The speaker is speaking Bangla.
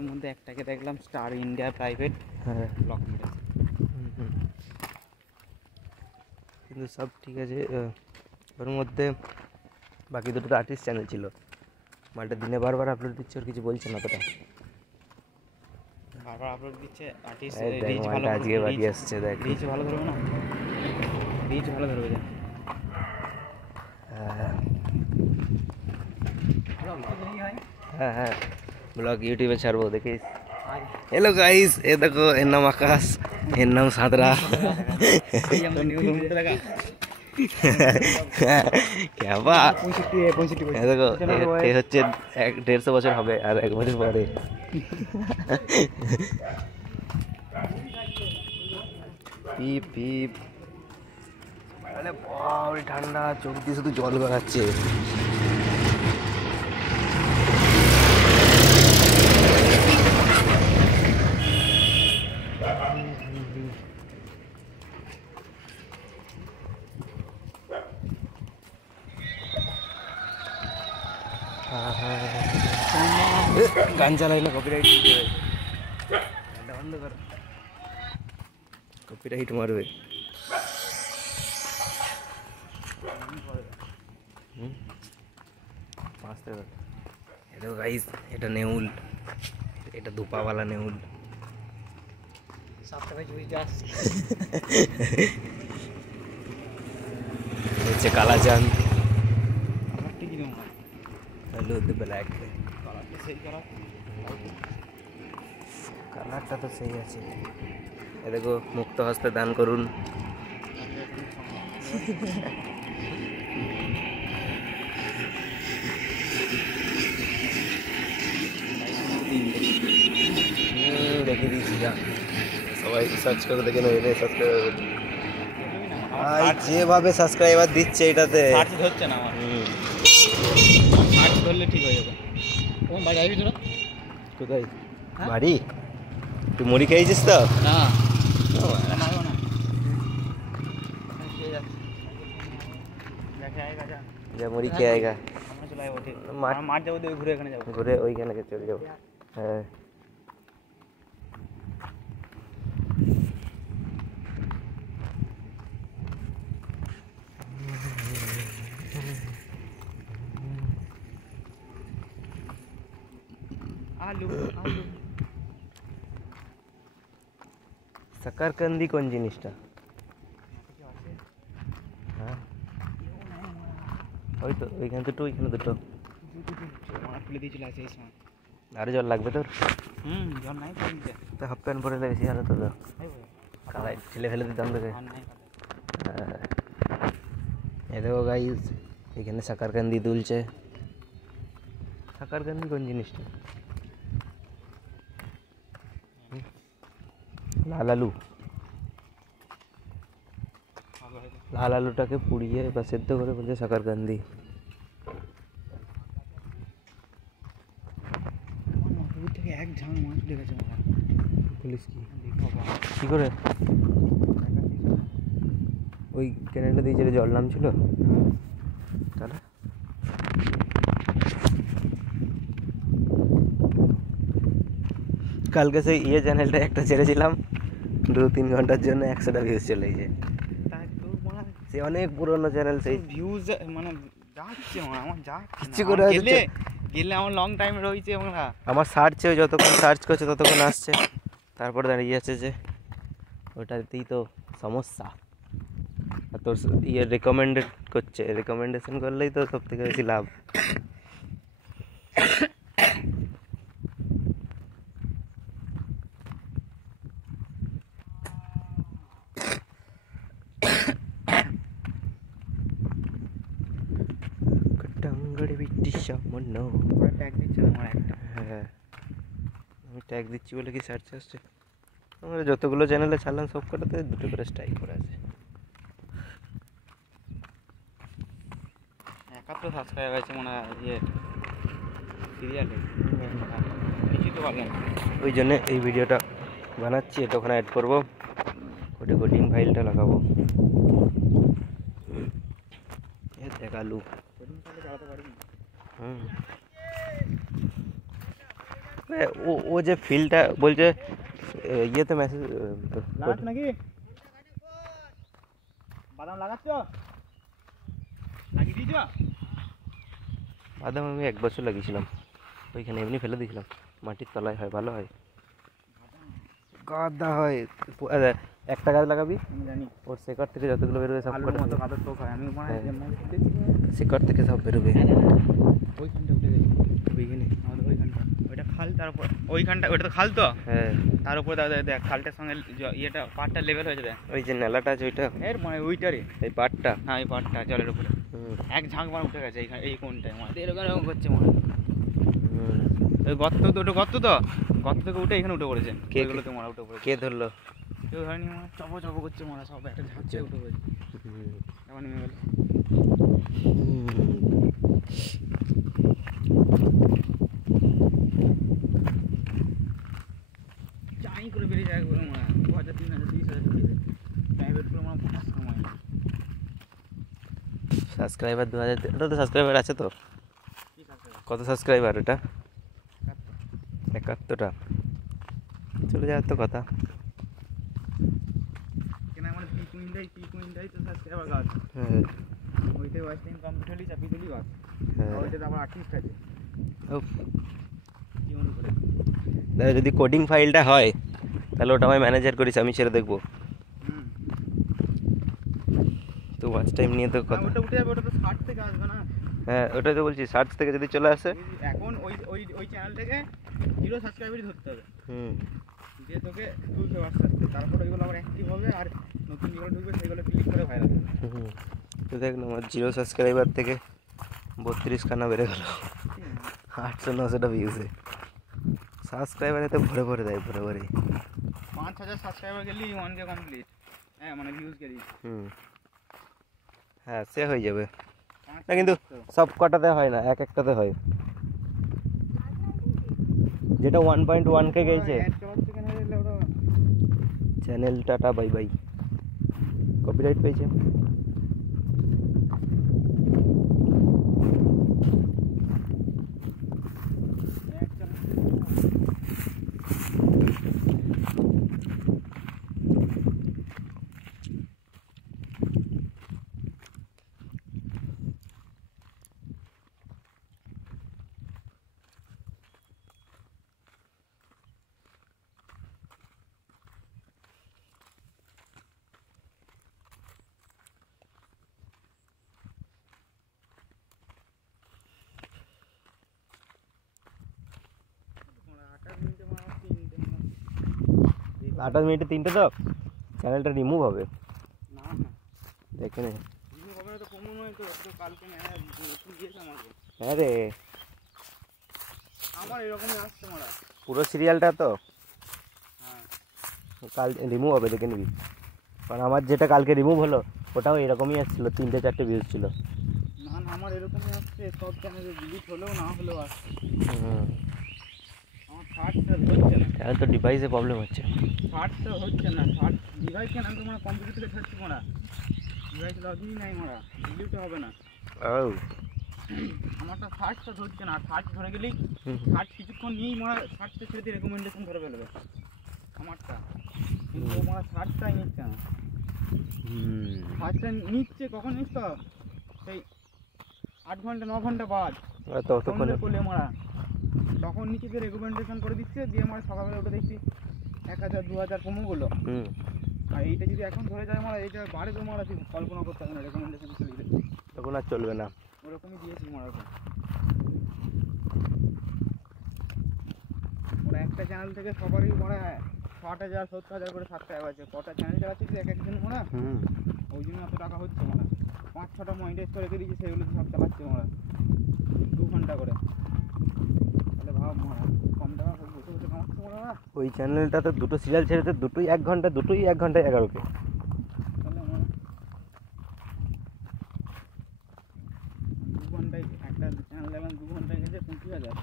এর মধ্যে একটাকে দেখলাম স্টার ইন্ডিয়া প্রাইভেট ব্লক মেরেছে। কিন্তু সব ঠিক আছে। ওর মধ্যে বাকি দুটো তো আর্টিস্ট চ্যানেল ছিল। মালটা দিনে বারবার আপলোড দিচ্ছে, ওর কিছু বলছে না অতটা। বারবার আপলোড দিচ্ছে আর্টিস্ট, দেখ রিচ ভালো, মালটা আজকে বাড়ি আসছে, দেখ রিচ ভালো ধরবে না, রিচ ভালো ধরবে যে। হ্যাঁ হ্যাঁ, ব্লগ ইউটিউবে ছাড়বো, দেখিস। हेलो गाइस, ये देखो, এর নাম আকাশ, এর নাম সাদরা। क्या बात, দেখো এ হচ্ছে 150 বছর হবে আর 1 বছর পরে। পিপ পিপ, আরে বাবা ঠান্ডা, চোখ দিয়ে শুধু জল গড়াচ্ছে। গান চালাই না, কপিরাইট বন্ধ কর, কপিরাইট মারবে। এটা গাইস, এটা নেউল, এটা দুপাওয়ালা নেউল। হচ্ছে কালাচাঁদ, ব্ল্যাক কালারটা তো সেই আছে। এ দেখো, মুক্ত হস্তে দান করুন। দেখে দিয়েছি, যা সবাই সার্চ করে দেখে নেবে, সাবস্ক্রাইবার যেভাবে সাবস্ক্রাইবার দিচ্ছে এটাতে সার্চ ধরছে না আমার, সার্চ ধরলে ঠিক হয়ে যাবে। কোন বাড়ি যাবি তোরা? কোথায় বাড়ি? তুই মুড়ি খেয়েছিস তো? না যা মুড়ি খেয়ে আয়েগা। মাঠ যাবো, ঘুরে এখানে যাবো, ঘুরে ওইখানে চলে যাবো। হ্যাঁ, আলু আলু। সাকারকান্দি কোন জিনিসটা? হ্যাঁ ওই তো, ওইখানে দুটো, ওইখানে দুটো। খুলে দিয়ে চলে আসে এই সময়। আরে জল লাগবে তোর? জল নাই তো হাফ প্যান্ট পরে বেশি আর তো কালাই ছেলে ফেলে দিতাম তোকে। এ দেখো গাইস, এখানে সাকারকান্দি দুলছে। সাকারকান্দি কোন জিনিসটা? লাল আলু, লাল আলুটাকে পুড়িয়ে বা সেদ্ধ করে বলছে সাকারকান্দি। থেকে এক ঝাঁক মাছ উঠে গেছে। পুলিশ কি করে ওই ক্যানেলটা দিয়ে যেটা জল নামছিল তাহলে? কালকে সেই চ্যানেলটা একটা ছেড়েছিলাম 2-3 ঘন্টার জন্য 100টা ভিউজ চলে গেছে। সে অনেক পুরনো চ্যানেল, সেই ভিউজ মানে যাচ্ছে, আমার যা কিছু করে গেলে আমার লং টাইম রয়েছে। আমার সার্চে যতক্ষণ সার্চ করছে ততক্ষণ আসছে, তারপরে দাঁড়িয়ে আছে যে ওটাতেই তো সমস্যা। আর তোর রেকমেন্ডেড করছে, রেকমেন্ডেশন করলেই তো সব থেকে বেশি লাভ। হ্যাঁ, আমি ট্যাগ দিচ্ছি বলে কি সার্চ আসছে? আমরা যতগুলো চ্যানেলে ছাড়লাম সব কটাতে 2টো করে স্ট্রাইক করে আছে। 71 সাবস্ক্রাইব হয়েছে মনে হয় সিরিয়ালে, কিছু তো পারলাম। ওই জন্য এই ভিডিওটা বানাচ্ছি, এটা ওখানে অ্যাড করবো, কোডিং ফাইলটা লাগাবো। দেখ আলু, ও ও যে ফিলটা বলছে ইয়েতে মেসেজ লাগাচ্ছ নাকি বাদাম লাগাচ্ছ লাগিয়ে দিয়েছ বাদাম আমি 1 বছর লাগিয়েছিলাম ওইখানে এমনি ফেলে দিয়েছিলাম মাটির তলায় হয় ভালো হয় গাদা হয় একটা গাছ লাগাবি আমি জানি ওর শেকড় থেকে যতগুলো বেরোবে সব আলুর মতো কাদের শোক হয় আমি মনে হয় শেকড় থেকে সব বেরোবে ওইখানটা উঠে গেছে ওইখানে আমাদের ওইখানটা ওইটা খাল তারপর ওইখানটা ওইটা তো খাল তো হ্যাঁ তার উপরে দেখ খালটার সঙ্গে ইয়েটা পাটটা লেভেল হয়েছে দেখ ওই যে নালাটা আছে ওইটা এর মানে ওইটারে এই পাটটা হ্যাঁ এই পাটটা জলের উপরে এক ঝাঁক মানে উঠে গেছে এইখানে এই কোনটায় মানে এরকম এরকম করছে মানে ওই গর্ত তো ওটা গর্ত তো গর্ত থেকে উঠে এখানে উঠে পড়েছে এগুলোতে মারা উঠে পড়েছে কে ধরলো কেউ হয়নি মানে চপো চপো করছে মারা সব একটা ঝাঁকছে উঠে পড়েছে এবার নেমে গেল চাই করে বেরিয়ে যায় বলে মারা 2000 3000 30,000 বেরিয়ে যায় প্রাইভেট করে মারা ফাঁস সময় সাবস্ক্রাইবার 2000 ওটা তো সাবস্ক্রাইবার আছে তো কি থাকবে কত সাবস্ক্রাইবার ওটা 71টা চলে যাওয়ার তো কথা কেন মানে পিকুইন্ডাই তো সাবস্ক্রাইবার গাছ হ্যাঁ ওইটাই ওয়াচ টাইম কমপ্লিট হলি চাপি দিলি বাস হ্যাঁ ওইটাতে আবার আর্টিস্ট আছে উফ, কি মনে করে দাদা যদি কোডিং ফাইলটা হয় তাহলে ওটা আমি ম্যানেজার করিস আমি ছেড়ে দেখবো হুম তো ওয়াচ টাইম নিয়ে তো কথা ওটা উঠে যাবে ওটা তো 60 থেকে আসবে না হ্যাঁ ওটাই তো বলছি সার্চ থেকে যদি চলে আসে এখন ওই ওই ওই চ্যানেল থেকে 0 সাবস্ক্রাইবারই ধরতে হবে হুম দিয়ে তোকে তুলতে হবে আস্তে আস্তে তারপর ওইগুলো আবার অ্যাক্টিভ হবে আর নতুন যেগুলো ঢুকবে সেগুলো ক্লিক করে ভাইরাল হবে হুম তো দেখ না আমার 0 সাবস্ক্রাইবার থেকে 32 খানা বেড়ে গেল 800-900টা ভিউজে সাবস্ক্রাইবারে তো ভরে ভরে দেয় ভরে ভরে 5000 সাবস্ক্রাইবার গেলি 1K কমপ্লিট হ্যাঁ মানে ভিউজ গেলি হুম হ্যাঁ সে হয়ে যাবে না কিন্তু সব কটাতে হয় না এক একটাতে হয় যেটা 1.1K গেছে অ্যাড চালাচ্ছে কেন হলে ওটা channel tata bye bye copyright পেয়েছে অ্যাড চালাচ্ছে মানে 28 মিনিটে মানে 28 মিনিটে 3টে তো চ্যানেলটা রিমুভ হবে না না দেখে নে তুমি কবে তো কমন নয় তো তো কালকে না নতুন দিয়েছে আমাকে হ্যাঁ রে আমার এরকমই আসছে মারা পুরো সিরিয়ালটা তো হ্যাঁ কাল রিমুভ হবে দেখে নিবি কারণ আমার যেটা কালকে রিমুভ হলো ওটাও এরকমই আসছিলো 3-4টে ভিউজ ছিল না না আমার এরকমই আসছে সব চ্যানেলে ডিলিট হলেও না হলেও আসছে আমার 60টা হচ্ছে না তাহলে তো ডিভাইসে প্রবলেম হচ্ছে 60টা হচ্ছে না 60 ডিভাইস কেন আমি তোমার কম্পিউটার থেকে ছাড়ছি মারা ডিভাইস লগইনই নাই মারা ডিলিট হবে না ও আমারটা 60টা ধরছে না 60 ধরে গেলেই 60 কিছুক্ষণ নিয়েই মারা 60টা ছেড়ে দিয়ে রেকমেন্ডেশন ধরে ফেলবে আমারটা কিন্তু ও মারা 60টাই নিচ্ছে না 60টা নিচ্ছে কখন নিচ্ছ সেই 8 ঘন্টা 9 ঘন্টা বাদ ততক্ষণ করলে মারা তখন নিচেকে রেকমেন্ডেশন করে দিচ্ছে দিয়ে মারা সকালবেলা উঠে দেখছি 1000 2000 কমোগুলো আর এইটা যদি এখন ধরে যায় মারা এইটা বাড়ে তো মারা তুই কল্পনা করতে হবে না রেকমেন্ডেশন চলে গেলে তখন আর চলবে না ওরকমই দিয়েছি মারা ওরা একটা চ্যানেল থেকে সবারই মারা 60,000 70,000 করে সাবস্ক্রাইব আছে কটা চ্যানেল চালাচ্ছি এক একদিন মারা ওই জন্য এত টাকা হচ্ছে মারা 5-6টা মনিটাইজ করে রেখে দিয়েছি সেগুলো সব চালাচ্ছে মারা 2 ঘন্টা করে তাহলে ভাব মারা কম টাকা বসে বসে কামাচ্ছে মারা ওই চ্যানেলটাতে দুটো সিরিয়াল ছেড়েতে দুটোই 1 ঘন্টা দুটোই 1 ঘন্টায় 11K তাহলে মারা 2 ঘন্টায় একটা চ্যানেল দেখলাম 2 ঘন্টায় গেছে 25,000